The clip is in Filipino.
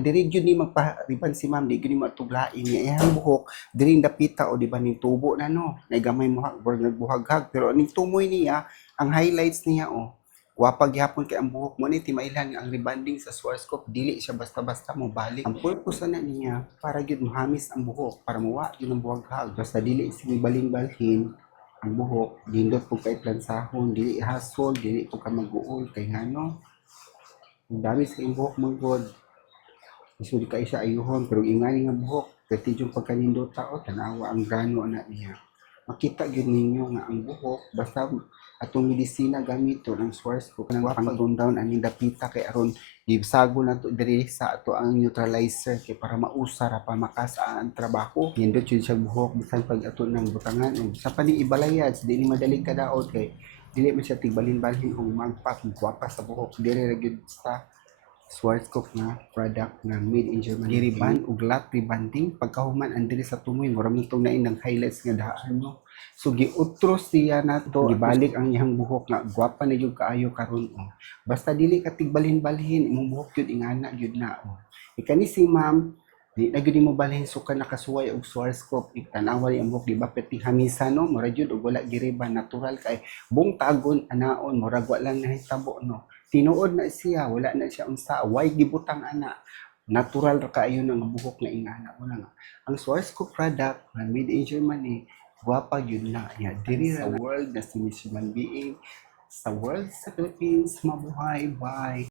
Diri gyud ni magpariban si ma'am, di gyud ni matuglain niya iyang buhok, diri dapita o di ba ning tubo na no, nay gamay mo or nagbuhaghag pero ning tumoy niya, ang highlights niya oh, Wapag gyapon kay ang buhok mo ni timailan ang rebanding sa Schwarzkopf dili siya basta-basta mo balik. Ang purpose na niya para gyud mahamis ang buhok, para muwa gyud ang buhaghag. Basta dili sige baling-balhin ang buhok, dindot po kay plansahon, dili ihasol, dili po ka mag-uol kay ngano. Ang dami sa iyong buhok mo god. Di ka siya ayuhon pero ingani nga buhok, kati yung pagkanindot tao tanawa ang gano na niya. Makita gyud ninyo nga ang buhok. Basta atong medisina gamit to ng Schwarzkopf nang pang tone down aning dapita kay aron gisago na to diri sa ato ang neutralizer kay para mausar pa makas ang trabaho. Nindot yun siya buhok bisan pag ato nang butangan. Ug sa pani ibalayad di ni madali kadaot kay dili man siya tigbalin-balhin og magpak gwapa sa buhok. Dili ra gyud sa Schwarzkopf nga product nga made in Germany. Giriban ug lat rebanding pagkahuman ang diri sa tumoy mura man tong nain ng highlights nga daan no. So giutros siya nato gibalik ang iyang buhok nga gwapa na gyud kaayo karon oh. Basta dili ka tigbalhin-balhin imong buhok gyud ingana gyud na oh. Ikani si ma'am di na mo balhin suka nakasuway og Schwarzkopf ikanawa ang buhok di ba peti hamisa no mura gyud og wala giriban natural kay bung tagon anaon murag wala na hitabo no tinuod na siya wala na siya unsa. Why gibutang ana? Natural ra kaayo ng buhok na ingana wala nga. Ang Schwarzkopf product na made in Germany gwapa yun na. Ya diri sa world na si Human Being. Sa world sa Philippines mabuhay bye